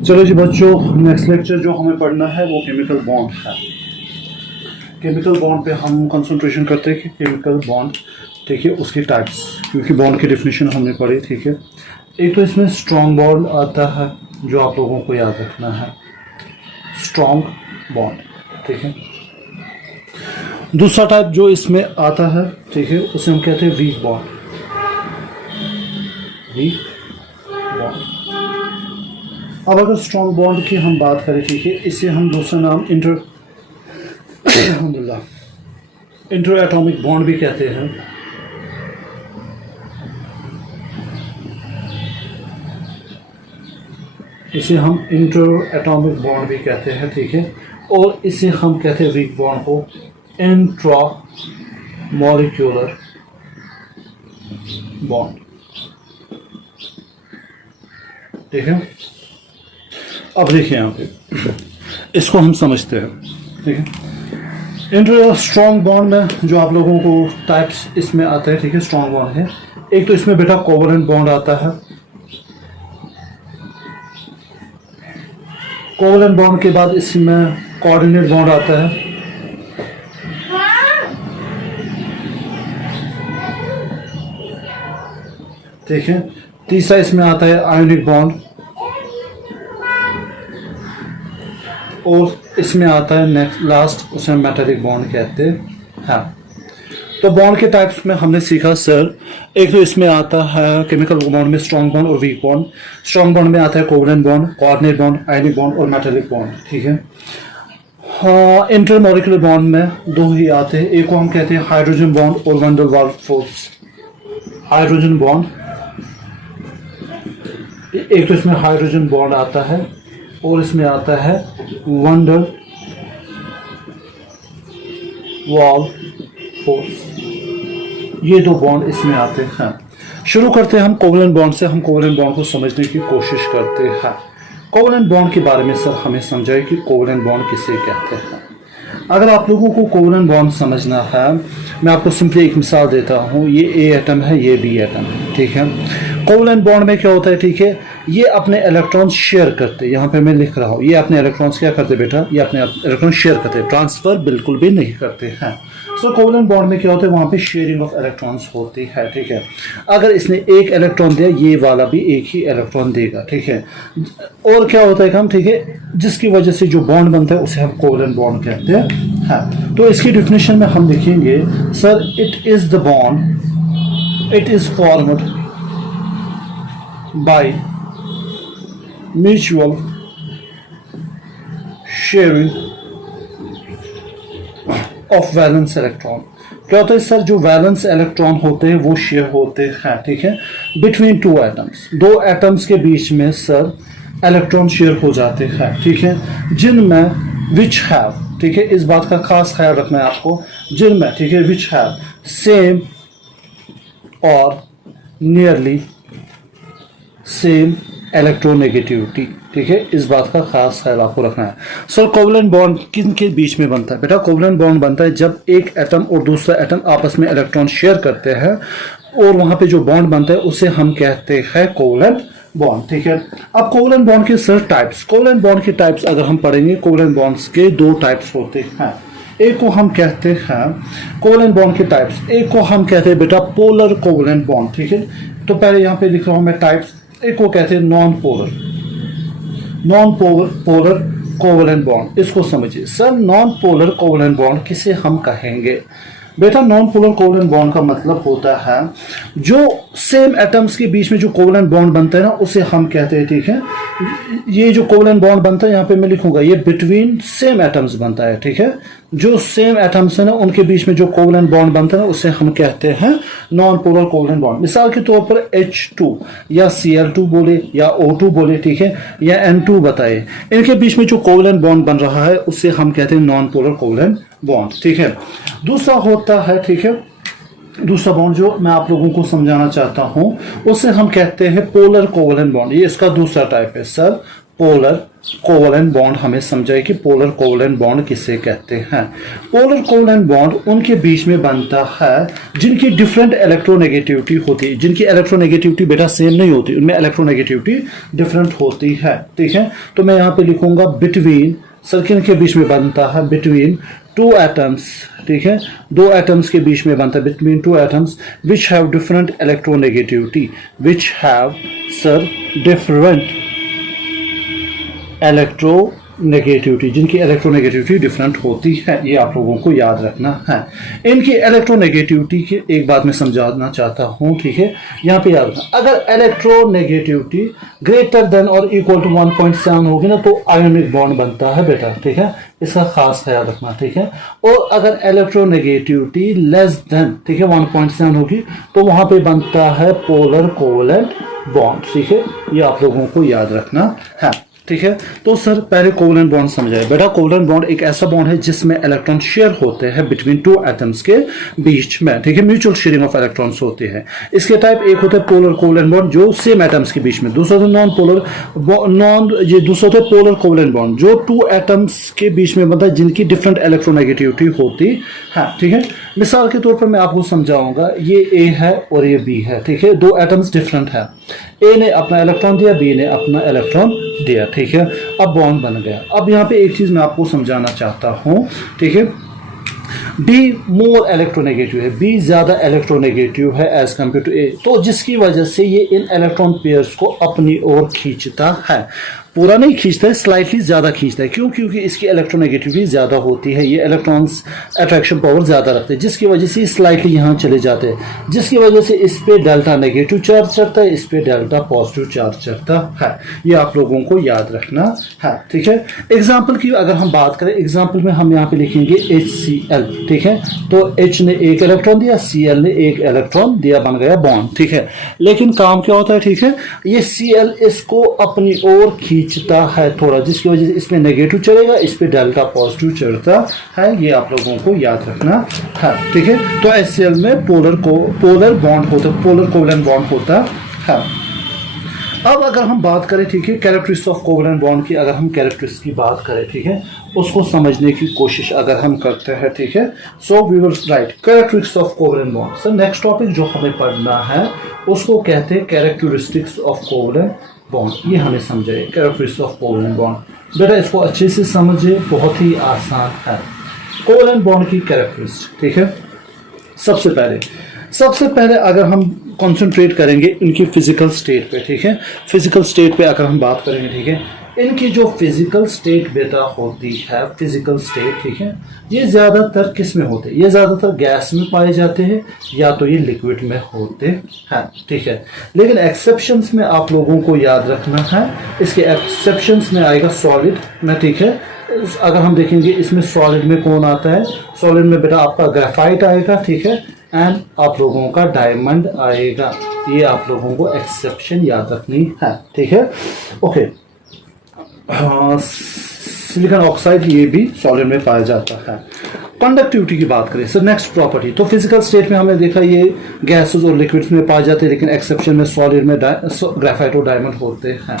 चलो जी बच्चों, next lecture जो हमें पढ़ना है वो केमिकल बॉन्ड है। केमिकल बॉन्ड पे हम कंसंट्रेशन करते हैं कि केमिकल बॉन्ड, ठीक है, उसकी टाइप्स, क्योंकि बॉन्ड की डेफिनेशन हमने पढ़ी, ठीक है। एक तो इसमें स्ट्रॉन्ग बॉन्ड आता है जो आप लोगों को याद रखना है, स्ट्रॉन्ग बॉन्ड, ठीक है। दूसरा टाइप जो इसमें आता है, ठीक है, उसे हम कहते हैं वीक बॉन्ड, वीक बॉन्ड। अब अगर स्ट्रॉन्ग बॉन्ड की हम बात करें, ठीक है, इसे हम दूसरा नाम इंटर एटॉमिक बॉन्ड भी कहते हैं। इसे हम इंटर एटॉमिक बॉन्ड भी कहते हैं, ठीक है। और इसे हम कहते हैं वीक बॉन्ड को इंट्रा मॉलिक्यूलर बॉन्ड, ठीक है। अब देखिए यहाँ पे इसको हम समझते हैं, ठीक है। इंटर स्ट्रॉन्ग बॉन्ड में जो आप लोगों को टाइप्स इसमें आते हैं, ठीक है, स्ट्रॉन्ग बॉन्ड है। एक तो इसमें बेटा कोवलेंट बॉन्ड आता है। कोवलेंट बॉन्ड के बाद इसमें कोऑर्डिनेट बॉन्ड आता है। ठीक है। तीसरा इसमें आता है आयोनिक बॉन्ड, और इसमें आता है नेक्स्ट लास्ट, उसे मेटालिक बॉन्ड कहते हैं। तो बॉन्ड के टाइप्स में हमने सीखा सर, एक तो इसमें आता है केमिकल बॉन्ड में स्ट्रॉन्ग बॉन्ड और वीक बॉन्ड। स्ट्रॉन्ग बॉन्ड में आता है covalent bond, coordinate bond, ionic bond और मेटालिक बॉन्ड, ठीक है। हाँ, इंटरमॉलिक्यूलर बॉन्ड में दो ही आते हैं, एक को हम कहते हैं हाइड्रोजन बॉन्ड और van der Waals force. Hydrogen bond, एक तो इसमें हाइड्रोजन बॉन्ड आता है और इसमें आता है वैन डेर वाल्स फोर्स। ये दो बॉन्ड इसमें आते हैं। शुरू करते हैं हम कोवलेंट बॉन्ड से। हम कोवलेंट बॉन्ड को समझने की कोशिश करते हैं। कोवलेंट बॉन्ड के बारे में सर हमें समझाए कि कोवलेंट बॉन्ड किसे कहते हैं। अगर आप लोगों को कोवलेंट बॉन्ड समझना है, मैं आपको सिंपली एक मिसाल देता हूँ। ये ए एटम है, ये बी एटम है, ठीक है। कोवलेंट बॉन्ड में क्या होता है, ठीक है, ये अपने इलेक्ट्रॉन्स शेयर करते हैं। यहाँ पे मैं लिख रहा हूँ, ये अपने इलेक्ट्रॉन्स क्या करते बेटा, ये अपने इलेक्ट्रॉन शेयर करते हैं, ट्रांसफर बिल्कुल भी नहीं करते हैं। सो कोवलेंट बॉन्ड में क्या होता है, वहाँ पे शेयरिंग ऑफ इलेक्ट्रॉन्स होती है, ठीक है। अगर इसने एक इलेक्ट्रॉन दिया, ये वाला भी एक ही इलेक्ट्रॉन देगा, ठीक है। और क्या होता है काम, ठीक है, जिसकी वजह से जो बॉन्ड बनता है उसे हम कोवलेंट बॉन्ड कहते हैं। तो इसकी डेफिनेशन में हम लिखेंगे sir, it is the bond, it is formed by mutual sharing of valence electron. क्या होता है सर, जो वैलेंस इलेक्ट्रॉन होते हैं वो शेयर होते हैं, ठीक है, बिटवीन टू एटम्स। दो एटम्स के बीच में सर इलेक्ट्रॉन शेयर हो जाते हैं, ठीक है, जिनमें विच हैव, ठीक है, इस बात का खास ख्याल रखना है आपको, जिनमें, ठीक है, विच हैव सेम और नियरली सेम इलेक्ट्रोनेगेटिविटी, ठीक है, इस बात का खास ख्याल आपको रखना है। सर कोवलेंट बॉन्ड किन के बीच में बनता है बेटा, कोवलेंट बॉन्ड बनता है जब एक एटम और दूसरा एटम आपस में इलेक्ट्रॉन शेयर करते हैं, और वहां पे जो बॉन्ड बनता है उसे हम कहते हैं कोवलेंट बॉन्ड, ठीक है। अब कोवलेंट बॉन्ड के सर टाइप्स, कोवलेंट बॉन्ड के टाइप्स अगर हम पढ़ेंगे, कोवलेंट बॉन्ड्स के दो टाइप्स होते हैं। एक को हम कहते हैं कोवलेंट बॉन्ड के टाइप्स, एक को हम कहते हैं बेटा पोलर कोवलेंट बॉन्ड, ठीक है। तो पहले यहाँ पे लिख रहा हूं मैं टाइप्स। एक को कहते हैं नॉन पोलर कोवलेंट बॉन्ड। इसको समझिए sir, non polar covalent bond किसे हम कहेंगे बेटा, नॉन पोलर कोवलेंट बॉन्ड का मतलब होता है जो सेम एटम्स के बीच में जो कोवलेंट बॉन्ड बनता है ना, उसे हम कहते हैं, ठीक है। ये जो कोवलेंट बॉन्ड बनता है, यहाँ पे मैं लिखूंगा, ये बिटवीन सेम एटम्स बनता है, ठीक है। जो सेम एटम्स है ना, उनके बीच में जो कोवलेंट बॉन्ड बनता है ना, उसे हम कहते हैं नॉन पोलर कोवलेंट बॉन्ड। मिसाल के तौर पर H2 या Cl2 बोले या O2 बोले, ठीक है, या N2 बताए, इनके बीच में जो कोवलेंट बॉन्ड बन रहा है उसे हम कहते हैं नॉन पोलर कोवलेंट बॉन्ड, ठीक है। दूसरा होता है, ठीक है, दूसरा बॉन्ड जो मैं आप लोगों को समझाना चाहता हूं, उसे हम कहते हैं पोलर कोवलेंट बॉन्ड। ये इसका दूसरा टाइप है सर, पोलर कोवलेंट बॉन्ड हमें समझाए कि पोलर कोवलेंट बॉन्ड किसे कहते हैं। पोलर कोवलेंट बॉन्ड उनके बीच में बनता है जिनकी डिफरेंट इलेक्ट्रोनेगेटिविटी होती है, जिनकी इलेक्ट्रोनेगेटिविटी बेटा सेम नहीं होती, उनमें इलेक्ट्रोनेगेटिविटी डिफरेंट होती है। ठीक है, तो मैं यहाँ पे लिखूंगा बिटवीन, सर्किल के बीच में बनता है बिटवीन टू एटम्स। ठीक है, दो एटम्स के बीच में बनता है between two atoms which have different electronegativity, which have sir different electronegativity, जिनकी इलेक्ट्रोनेगेटिविटी डिफरेंट होती है, ये आप लोगों को याद रखना है। इनकी इलेक्ट्रोनेगेटिविटी की एक बात मैं समझाना चाहता हूँ। ठीक है, यहाँ पे याद रखना, अगर इलेक्ट्रोनेगेटिविटी ग्रेटर देन और इक्वल टू 1.7 होगी ना तो आयोनिक बॉन्ड बनता है बेटा। ठीक है, इसका खास ख्याल रखना। ठीक है, और अगर इलेक्ट्रोनेगेटिविटी लेस देन, ठीक है, 1.7 होगी तो वहां पे बनता है पोलर कोवलेंट बॉन्ड। ठीक है, ये आप लोगों को याद रखना है। ठीक है, तो सर पहले कोवलेंट बॉन्ड समझाए बेटा। कोवलेंट बॉन्ड एक ऐसा बॉन्ड है जिसमें इलेक्ट्रॉन शेयर होते हैं बिटवीन टू एटम्स के बीच में। ठीक है, म्यूचुअल शेयरिंग ऑफ इलेक्ट्रॉन्स होते हैं। इसके टाइप एक होते हैं पोलर कोवलेंट बॉन्ड जो सेम एटम्स के बीच में, दूसरा होता है नॉन पोलर ये दूसरा होता है पोलर कोवलेंट बॉन्ड जो टू एटम्स के बीच में बनता है जिनकी डिफरेंट इलेक्ट्रोनेगेटिविटी होती है। ठीक है, मिसाल के तौर पर मैं आपको समझाऊंगा, ये ए है और ये बी है। ठीक है, दो एटम्स डिफरेंट है, ए ने अपना इलेक्ट्रॉन दिया, बी ने अपना इलेक्ट्रॉन दिया। ठीक है, अब बॉन्ड बन गया। अब यहाँ पे एक चीज मैं आपको समझाना चाहता हूँ। ठीक है, बी मोर इलेक्ट्रोनेगेटिव है, बी ज्यादा इलेक्ट्रोनेगेटिव है एज कम्पेयर टू ए, तो जिसकी वजह से ये इन इलेक्ट्रॉन पेयर्स को अपनी ओर खींचता है। पूरा नहीं खींचता है, स्लाइटली ज्यादा खींचता है। क्यों? क्योंकि इसकी इलेक्ट्रोनेगेटिविटी ज्यादा होती है, ये इलेक्ट्रॉन्स अट्रैक्शन पावर ज्यादा रखते हैं, जिसकी वजह से स्लाइटली यहाँ चले जाते हैं, जिसकी वजह से इस पे डेल्टा नेगेटिव चार्ज चढ़ता है, इस पे डेल्टा पॉजिटिव चार्ज चढ़ता है। ये आप लोगों को याद रखना है। ठीक है, एग्जाम्पल की अगर हम बात करें, एग्जाम्पल में हम यहाँ पे लिखेंगे HCl। ठीक है, तो H ने एक इलेक्ट्रॉन दिया, Cl ने एक इलेक्ट्रॉन दिया, बन गया बॉन्ड। ठीक है, लेकिन काम क्या होता है? ठीक है, ये Cl इसको अपनी ओर खींचता है थोड़ा, जिसकी वजह से इसमें नेगेटिव चलेगा, इस पे डेल्टा पॉजिटिव चढ़ता है। ये आप लोगों को याद रखना है। ठीक है, तो HCl में पोलर बॉन्ड होता है, पोलर कोवलेंट बॉन्ड होता है। अब अगर हम बात करें, ठीक है, कैरेक्टरिस्टिक्स ऑफ कोवलेंट बॉन्ड की, अगर हम कैरेक्टरिस्टिक्स की बात करें, ठीक है, उसको समझने की कोशिश अगर हम करते हैं, ठीक है, so we will write characteristics of covalent bond. Sir next topic जो हमें पढ़ना है उसको कहते हैं कैरेक्टरिस्टिक्स ऑफ कोवलेंट बॉन्ड। ये हमें समझे कैरेक्टरिस्टिक्स ऑफ कोवलेंट बॉन्ड। बेटा इसको अच्छे से समझे, बहुत ही आसान है। कोवलेंट बॉन्ड की कैरेक्टरिस्टिक्स, ठीक है, सबसे पहले अगर हम कंसंट्रेट करेंगे इनकी फिजिकल स्टेट पे। ठीक है, फिजिकल स्टेट पे अगर हम बात करेंगे, ठीक है, इनकी जो फिजिकल स्टेट बेटा होती है, फिजिकल स्टेट, ठीक है, ये ज्यादातर किस में होते हैं? ये ज्यादातर गैस में पाए जाते हैं या तो ये लिक्विड में होते हैं। ठीक है, लेकिन एक्सेप्शंस में आप लोगों को याद रखना है, इसके एक्सेप्शंस में आएगा सॉलिड में। ठीक है, अगर हम देखेंगे इसमें सॉलिड में कौन आता है? सॉलिड में बेटा आपका ग्रेफाइट आएगा। ठीक है, एंड आप लोगों का डायमंड आएगा। ये आप लोगों को एक्सेप्शन याद रखनी है। ठीक है, ओके, सिलिकॉन ऑक्साइड ये भी सॉलिड में पाया जाता है। कंडक्टिविटी की बात करें सर, नेक्स्ट प्रॉपर्टी, तो फिजिकल स्टेट में हमने देखा ये गैसेस और लिक्विड्स में पाए जाते हैं, लेकिन एक्सेप्शन में सॉलिड में ग्रेफाइट और डायमंड होते हैं।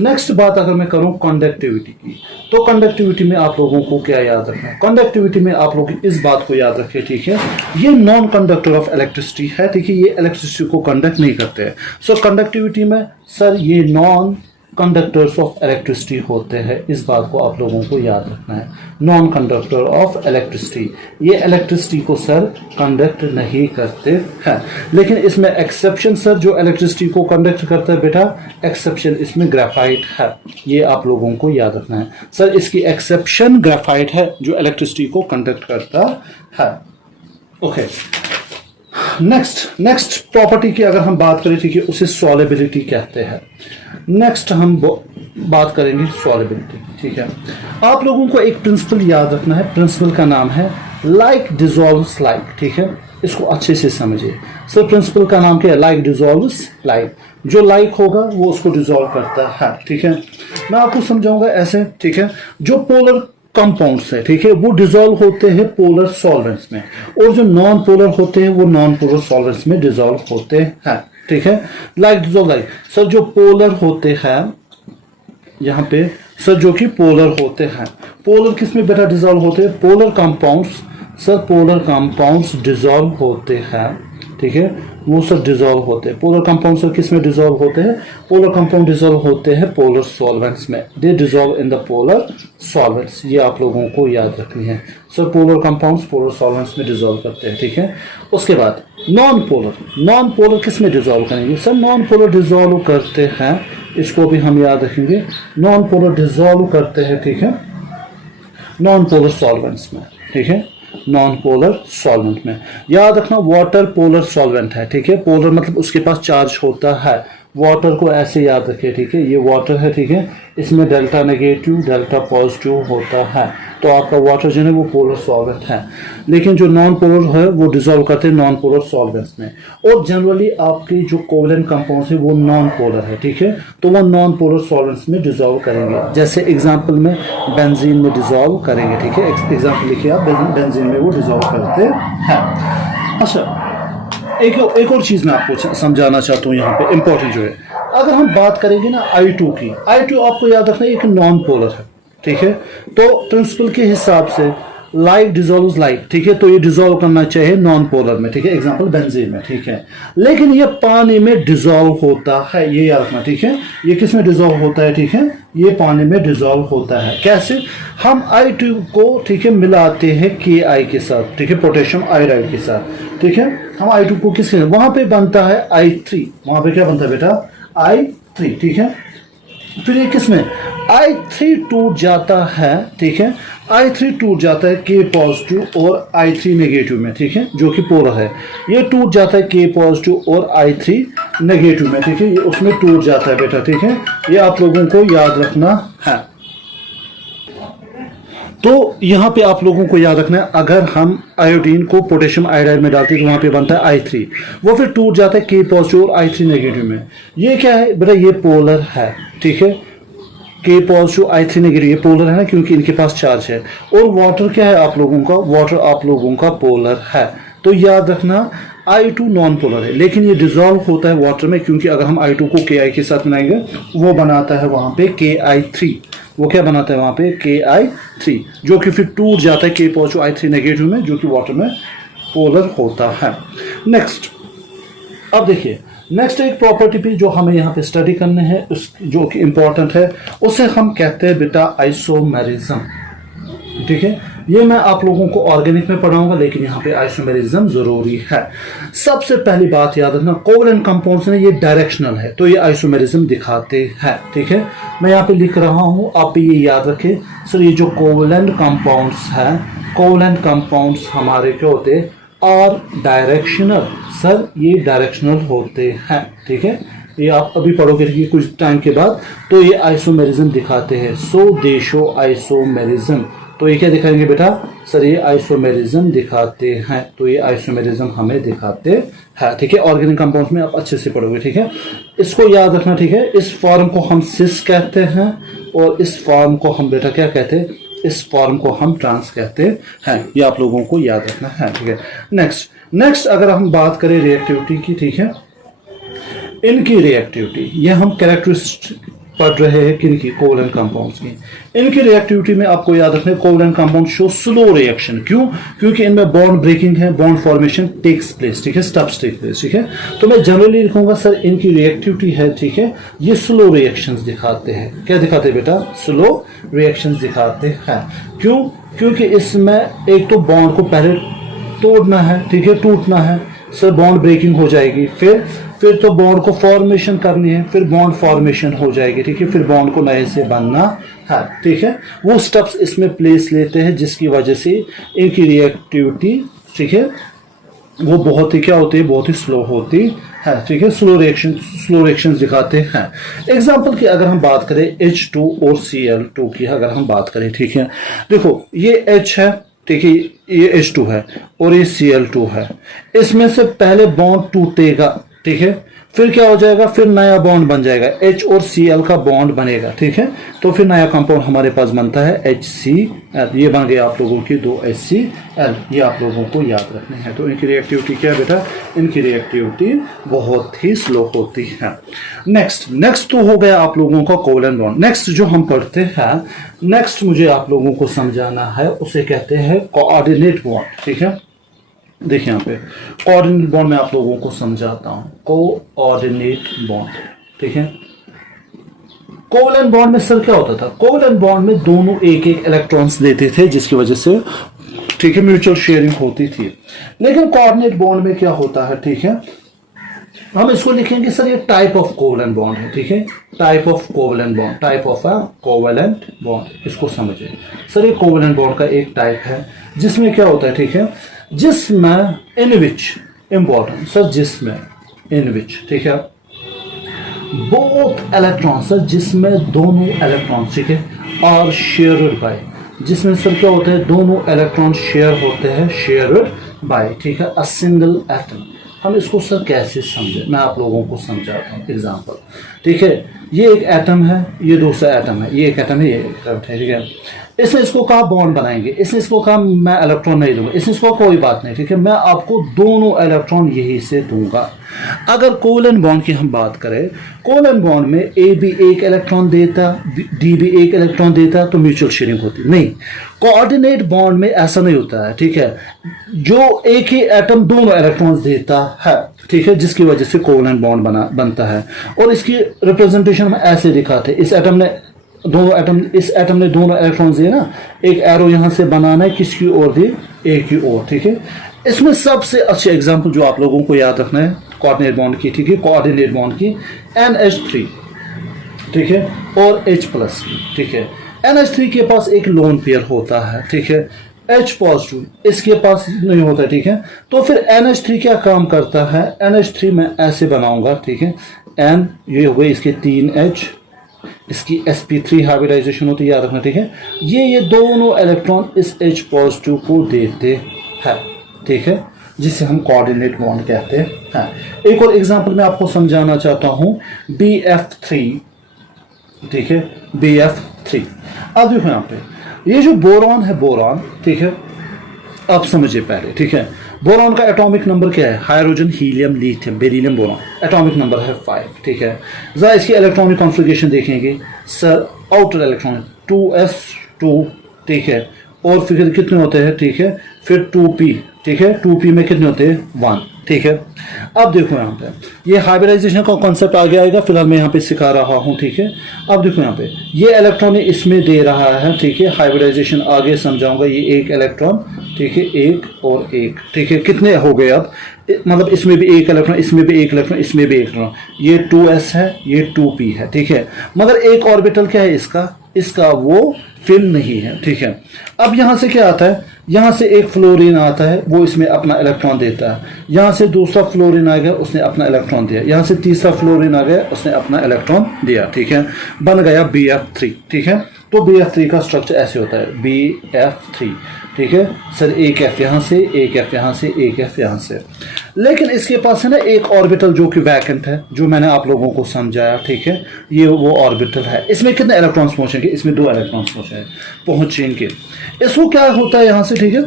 नेक्स्ट बात अगर मैं करूं कंडक्टिविटी की, तो कंडक्टिविटी में आप लोगों को क्या याद रखना है? कंडक्टिविटी में आप लोग इस बात को याद रखें, ठीक है, ये नॉन कंडक्टर ऑफ इलेक्ट्रिसिटी है। ठीक है, ये इलेक्ट्रिसिटी को कंडक्ट नहीं करते हैं। सो कंडक्टिविटी में सर ये नॉन कंडक्टर्स ऑफ इलेक्ट्रिसिटी होते हैं, इस बात को आप लोगों को याद रखना है। नॉन कंडक्टर ऑफ इलेक्ट्रिसिटी, ये इलेक्ट्रिसिटी को सर कंडक्ट नहीं करते हैं। लेकिन इसमें एक्सेप्शन सर, जो इलेक्ट्रिसिटी को कंडक्ट करता है बेटा, एक्सेप्शन इसमें ग्रेफाइट है। ये आप लोगों को याद रखना है सर, इसकी एक्सेप्शन ग्रेफाइट है जो इलेक्ट्रिसिटी को कंडक्ट करता है। ओके, नेक्स्ट प्रॉपर्टी की अगर हम बात करें, ठीक है, उसे सॉल्युबिलिटी कहते हैं। नेक्स्ट हम बात करेंगे सॉल्युबिलिटी। ठीक है, आप लोगों को एक प्रिंसिपल याद रखना है, प्रिंसिपल का नाम है लाइक डिसॉल्व्स लाइक। ठीक है, इसको अच्छे से समझिए सर, प्रिंसिपल का नाम क्या है? Like dissolves like. जो लाइक होगा वो उसको डिसॉल्व करता है। ठीक है, मैं आपको समझाऊंगा ऐसे। ठीक है, जो पोलर कंपाउंड्स है, ठीक है, वो डिसॉल्व होते हैं पोलर सॉल्वेंट्स में, और जो नॉन पोलर होते हैं वो नॉन पोलर सॉल्वेंट्स में डिसॉल्व होते हैं। ठीक है, लाइक डिसॉल्व लाइक सर, जो पोलर होते हैं यहाँ पे सर जो कि पोलर होते हैं। पोलर किस में बेटा डिजॉल्व होते हैं? Polar compounds sir, polar compounds dissolve होते हैं, ठीक है, वो सब डिजॉल्व होते हैं। पोलर कंपाउंड सर किस में डिजॉल्व होते हैं? पोलर कंपाउंड डिजॉल्व होते हैं पोलर सॉल्वेंट्स में। They dissolve in the polar solvents, ये आप लोगों को याद रखनी है sir. Polar compounds polar solvents में डिजॉल्व करते हैं, ठीक है। उसके बाद नॉन पोलर, नॉन पोलर किस में डिजॉल्व करेंगे सर? नॉन पोलर डिजॉल्व करते हैं, इसको भी हम याद रखेंगे, नॉन पोलर डिजॉल्व करते हैं, ठीक है, नॉन पोलर सॉल्वेंट्स में, ठीक है, नॉन पोलर सॉल्वेंट में। याद रखना वाटर पोलर सॉल्वेंट है, ठीक है। पोलर मतलब उसके पास चार्ज होता है। वाटर को ऐसे याद रखिए, ठीक है, ये वाटर है, ठीक है, इसमें डेल्टा नेगेटिव डेल्टा पॉजिटिव होता है, तो आपका वाटर जो है वो पोलर सॉल्वेंट है। लेकिन जो नॉन पोलर है वो डिजॉल्व करते हैं नॉन पोलर सॉल्वेंट्स में। और जनरली आपकी जो कोवलेंट कंपाउंड्स है वो नॉन पोलर है, ठीक है, तो वो नॉन पोलर सॉल्वेंट्स में डिजॉल्व करेंगे। जैसे एग्जांपल में बेंजीन में डिजॉल्व करेंगे, ठीक है, एग्जांपल लिखिए आप, बेंजीन में वो डिजॉल्व करते हैं। अच्छा, एक और चीज मैं आपको समझाना चाहता हूँ यहाँ पे, इंपॉर्टेंट जो है, अगर हम बात करेंगे ना I2 की, I2 आपको याद रखना एक नॉन पोलर है, ठीक है, तो प्रिंसिपल के हिसाब से लाइक डिजोल्व लाइक, ठीक है, तो ये डिजोल्व करना चाहिए नॉन पोलर में, ठीक है, एग्जांपल बेंजीन में, ठीक है, लेकिन ये पानी में डिजोल्व होता है, ये याद रखना, ठीक है, ये किस में डिजोल्व होता है, ठीक है, ये पानी में डिजोल्व होता है। कैसे? हम I2 को, ठीक है, मिलाते हैं Ki के साथ, ठीक है, पोटेशियम आयोडाइड के साथ, ठीक है, हम I2 को किसके, वहां पे बनता है I3, वहां पे क्या बनता है बेटा? I3, ठीक है, फिर ये किसमें I3 टूट जाता है, ठीक है, I3 टूट जाता है K पॉजिटिव और I3 नेगेटिव में, ठीक है, जो कि पोलर है, ये टूट जाता है K पॉजिटिव और I3 नेगेटिव में, ठीक है, ये उसमें टूट जाता है बेटा, ठीक है, ये आप लोगों को याद रखना है। तो यहाँ पे आप लोगों को याद रखना है, अगर हम आयोडीन को पोटेशियम आयोडाइड में डालते हैं तो वहां पे बनता है I3, वो फिर टूट जाता है K पॉजिटिव और I3 नेगेटिव में। ये क्या है बेटा? ये पोलर है, ठीक है, K पॉजिटिव I3 नेगेटिव, ये पोलर है ना, क्योंकि इनके पास चार्ज है। और वाटर क्या है आप लोगों का? वाटर आप लोगों का पोलर है। तो याद रखना I2 नॉन पोलर है, लेकिन ये डिजोल्व होता है वाटर में, क्योंकि अगर हम I2 को Ki के साथ मिलाएंगे वो बनाता है वहां पे Ki3, वो क्या बनाता है वहां पे? Ki3, जो कि फिर टूट जाता है K पॉजिटिव I3 नेगेटिव में, जो कि वाटर में पोलर होता है। नेक्स्ट, अब देखिए, नेक्स्ट एक प्रॉपर्टी भी जो हमें यहाँ पे स्टडी करने हैं, जो कि इंपॉर्टेंट है, उसे हम कहते हैं बेटा आइसोमेरिज्म, ठीक है, ये मैं आप लोगों को ऑर्गेनिक में पढ़ाऊंगा, लेकिन यहाँ पे आइसोमेरिज्म जरूरी है। सबसे पहली बात याद रखना, कोवलेंट कंपाउंड्स ने ये डायरेक्शनल है, तो ये आइसोमेरिज्म दिखाते हैं, ठीक है, मैं यहाँ पे लिख रहा हूँ, आप ये याद रखें सर, ये जो कोवलेंट कंपाउंड्स हैं, कोवलेंट कंपाउंड्स हमारे क्या होते हैं? और डायरेक्शनल, सर ये डायरेक्शनल होते हैं, ठीक है, ये आप अभी पढ़ोगे कुछ टाइम के बाद, तो ये आइसोमेरिज्म दिखाते हैं। सो दे शो आइसोमेरिज्म, तो ये क्या दिखाएंगे बेटा? सर ये आइसोमेरिज्म दिखाते हैं, तो ये आइसोमेरिज्म हमें दिखाते हैं, ठीक है, ऑर्गेनिक कंपाउंड्स में आप अच्छे से पढ़ोगे, ठीक है, इसको याद रखना, ठीक है, इस फॉर्म को हम सिस कहते हैं और इस फॉर्म को हम बेटा क्या कहते हैं? इस फॉर्म को हम ट्रांस कहते हैं, ये आप लोगों को याद रखना है, ठीक है। नेक्स्ट अगर हम बात करें रिएक्टिविटी की, ठीक है, इनकी रिएक्टिविटी, ये हम कैरेक्टरिस्टिक पढ़ रहे हैं किनकी? कोवलेंट कंपाउंड्स की। इनकी रिएक्टिविटी में आपको याद रखना है, covalent compound show slow reaction, क्यों? क्योंकि इनमें बॉन्ड ब्रेकिंग है, बॉन्ड फॉर्मेशन टेक्स प्लेस, ठीक है, स्टेप्स टेक प्लेस, ठीक है, तो मैं जनरली लिखूंगा सर इनकी रिएक्टिविटी है, ठीक है, ये स्लो रिएक्शंस दिखाते हैं। क्या दिखाते हैं बेटा? स्लो रिएक्शंस दिखाते हैं। क्यों? क्योंकि इसमें एक तो बॉन्ड को पहले तोड़ना है, ठीक है, टूटना है, सर बॉन्ड ब्रेकिंग हो जाएगी, फिर तो बॉन्ड को फॉर्मेशन करनी है, फिर बॉन्ड फॉर्मेशन हो जाएगी, ठीक है, फिर बॉन्ड को नए से बनना है, ठीक है, वो स्टेप्स इसमें प्लेस लेते हैं, जिसकी वजह से इनकी रिएक्टिविटी, ठीक है, वो बहुत ही क्या होती है? बहुत ही स्लो होती है, ठीक है, स्लो रिएक्शन दिखाते हैं। एग्जाम्पल की अगर हम बात करें H2 और Cl2 की अगर हम बात करें, ठीक है, देखो ये H है, ठीक है, ये H2 है और ये Cl2 है, इसमें से पहले बॉन्ड टूटेगा, ठीक है, फिर क्या हो जाएगा, फिर नया बॉन्ड बन जाएगा, H और Cl का बॉन्ड बनेगा, ठीक है। तो फिर नया कंपाउंड हमारे पास बनता है HCl। ये बन गया आप लोगों की 2HCl। ये आप लोगों को याद रखने हैं। तो इनकी रिएक्टिविटी क्या है बेटा, इनकी रिएक्टिविटी बहुत ही स्लो होती है। नेक्स्ट तो हो गया आप लोगों का कोवलेंट बॉन्ड। नेक्स्ट जो हम पढ़ते हैं, नेक्स्ट मुझे आप लोगों को समझाना है, उसे कहते हैं कोऑर्डिनेट बॉन्ड, ठीक है। देखिए यहाँ पे कोऑर्डिनेट बॉन्ड में आप लोगों को समझाता हूं। कोऑर्डिनेट बॉन्ड, ठीक है। कोवलेंट बॉन्ड में सर क्या होता था, कोवलेंट बॉन्ड में दोनों एक एक इलेक्ट्रॉन्स देते थे, जिसकी वजह से, ठीक है, म्यूचुअल शेयरिंग होती थी। लेकिन कोऑर्डिनेट बॉन्ड में क्या होता है, ठीक है, हम इसको लिखेंगे सर ये टाइप ऑफ कोवलेंट बॉन्ड है, ठीक है। Type of covalent bond, type of a covalent bond, इसको समझिए सर। ये कोवलेंट बॉन्ड का एक टाइप है जिसमें क्या होता है, ठीक है, जिसमें इन विच इंपॉर्टेंट सर, जिसमें इन विच, ठीक है, बोथ इलेक्ट्रॉन सर, जिसमें दोनों इलेक्ट्रॉन, ठीक है, और शेयर्ड बाय, जिसमें सर क्या होता है, दोनों इलेक्ट्रॉन शेयर होते हैं, शेयर्ड बाय, ठीक है, अ सिंगल एटम। हम इसको सर कैसे समझे, मैं आप लोगों को समझाता हूँ एग्जांपल, ठीक है। ये एक एटम है, ये दूसरा एटम है, ये एक एटम है, ये एक एटम है, ठीक है। इसने इसको कहा बॉन्ड बनाएंगे, इसने इसको कहा मैं इलेक्ट्रॉन नहीं दूंगा, इसने इसको कोई बात नहीं, ठीक है, मैं आपको दोनों इलेक्ट्रॉन यही से दूंगा। अगर कोवलेंट बॉन्ड की हम बात करें, कोवलेंट बॉन्ड में ए भी एक इलेक्ट्रॉन देता, डी भी एक इलेक्ट्रॉन देता, तो म्यूचुअल शेयरिंग होती नहीं। कोऑर्डिनेट बॉन्ड में ऐसा नहीं होता है, ठीक है, जो एक ही एटम दोनों इलेक्ट्रॉन्स देता है, ठीक है, जिसकी वजह से कोवलेंट बॉन्ड बनता है। और इसकी रिप्रेजेंटेशन में ऐसे दिखाते, इस एटम ने दोनों एटम, इस एटम ने दोनों इलेक्ट्रॉन्स दिए ना, एक एरो यहां से बनाना है, किसकी ओर दी, ए की ओर, ठीक है। इसमें सबसे अच्छे एग्जांपल जो आप लोगों को याद रखना है कोऑर्डिनेट बॉन्ड की, ठीक है, कोऑर्डिनेट बॉन्ड की NH3, ठीक है, और H+, ठीक है। NH3 के पास एक लोन पेयर होता है, ठीक है, H+, इसके पास नहीं होता, ठीक है। तो फिर NH3 क्या काम करता है, NH3 में ऐसे बनाऊंगा, ठीक है, N, ये हो गए इसके 3H, इसकी sp3 हाइब्रिडाइजेशन होती है, याद रखना, ठीक है। ये दोनों इलेक्ट्रॉन इस H+ को देते हैं, ठीक है, जिसे हम कोऑर्डिनेट बॉन्ड कहते हैं। एक और एग्जांपल मैं आपको समझाना चाहता हूं, BF3, ठीक है, BF3। अब देखो यहाँ पे ये जो बोरॉन है, बोरॉन, ठीक है, आप समझिए पहले, ठीक है। बोरॉन का एटॉमिक नंबर क्या है, hydrogen, helium, lithium, beryllium, boron, atomic number है 5, ठीक है। जरा इसकी इलेक्ट्रॉनिक कॉन्फ़िगरेशन देखेंगे सर, आउटर इलेक्ट्रॉन 2s2, ठीक है, और फिर कितने होते हैं, ठीक है, फिर 2p, ठीक है, 2p में कितने होते हैं, 1, ठीक है। अब देखो यहाँ पे ये हाइब्रिडाइजेशन का कॉन्सेप्ट आगे आएगा, फिलहाल मैं यहाँ पे सिखा रहा हूँ, ठीक है। अब देखो यहाँ पे ये इलेक्ट्रॉन इसमें दे रहा है, ठीक है, हाइब्रिडाइजेशन आगे समझाऊंगा। ये एक इलेक्ट्रॉन, ठीक है, एक और एक, ठीक है, कितने हो गए अब, मतलब इसमें भी एक इलेक्ट्रॉन, इसमें भी एक इलेक्ट्रॉन, इसमें भी एक इलेक्ट्रॉन, ये 2s है, ये 2p है, ठीक है। मगर एक ऑर्बिटल क्या है इसका वो फिल नहीं है, ठीक है। अब यहां से क्या आता है, यहां से एक फ्लोरीन आता है, वो इसमें अपना इलेक्ट्रॉन देता है, यहां से दूसरा फ्लोरीन आ गया, उसने अपना इलेक्ट्रॉन दिया, यहां से तीसरा फ्लोरीन आ गया, उसने अपना इलेक्ट्रॉन दिया, ठीक है, बन गया BF3, ठीक है। तो BF3 का स्ट्रक्चर ऐसे होता है, BF3, ठीक है सर, एक F यहाँ से, एक F यहाँ से, एक F यहाँ से। लेकिन इसके पास है ना एक ऑर्बिटल जो कि वैकेंट है, जो मैंने आप लोगों को समझाया, ठीक है, ये वो ऑर्बिटल है। इसमें कितने इलेक्ट्रॉन्स पहुंचेंगे, इसमें 2 इलेक्ट्रॉन्स पहुंचेंगे। इसको क्या होता है यहाँ से, ठीक है,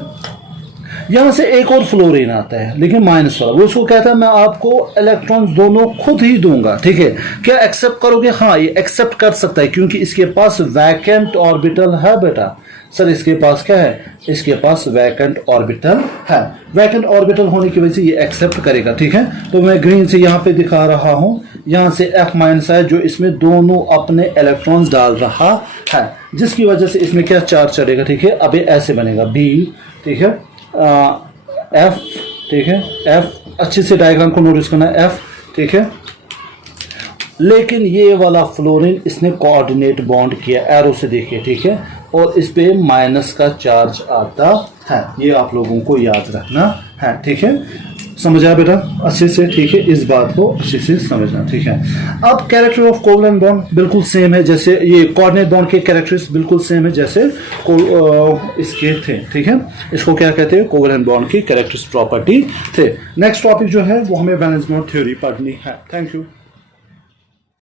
यहाँ से एक और फ्लोरीन आता है, लेकिन माइनस वाला, वो इसको कहता है मैं आपको इलेक्ट्रॉन्स दोनों खुद ही दूंगा, ठीक है, क्या एक्सेप्ट करोगे, हाँ ये एक्सेप्ट कर सकता है, क्योंकि इसके पास वैकेंट ऑर्बिटल है बेटा। सर इसके पास क्या है, इसके पास वैकेंट ऑर्बिटल है, वैकेंट ऑर्बिटल होने की वजह से ये एक्सेप्ट करेगा, ठीक है। तो मैं ग्रीन से यहाँ पे दिखा रहा हूँ, यहाँ से F- है जो इसमें दोनों अपने इलेक्ट्रॉन्स डाल रहा है, जिसकी वजह से इसमें क्या चार्ज चढ़ेगा, ठीक है। अब ये ऐसे बनेगा B, ठीक है, F, ठीक है, F, अच्छे से डायग्राम को नोटिस करना, F, ठीक है। लेकिन ये वाला फ्लोरीन इसने कोऑर्डिनेट बॉन्ड किया, एरो से देखिए, ठीक है, और इस पे माइनस का चार्ज आता है, ये आप लोगों को याद रखना है, ठीक है। समझा बेटा अच्छे से, ठीक है, इस बात को अच्छे से समझना, ठीक है। अब कैरेक्टर ऑफ कोवलेंट बॉन्ड बिल्कुल सेम है, जैसे ये कोऑर्डिनेट बॉन्ड के कैरेक्टर्स बिल्कुल सेम है जैसे इसके थे, ठीक है। इसको क्या कहते हैं, कोवलेंट बॉन्ड की कैरेक्टर्स प्रॉपर्टी थे। नेक्स्ट टॉपिक जो है वो हमें वैलेंस बॉन्ड थ्योरी पढ़नी है। Thank you.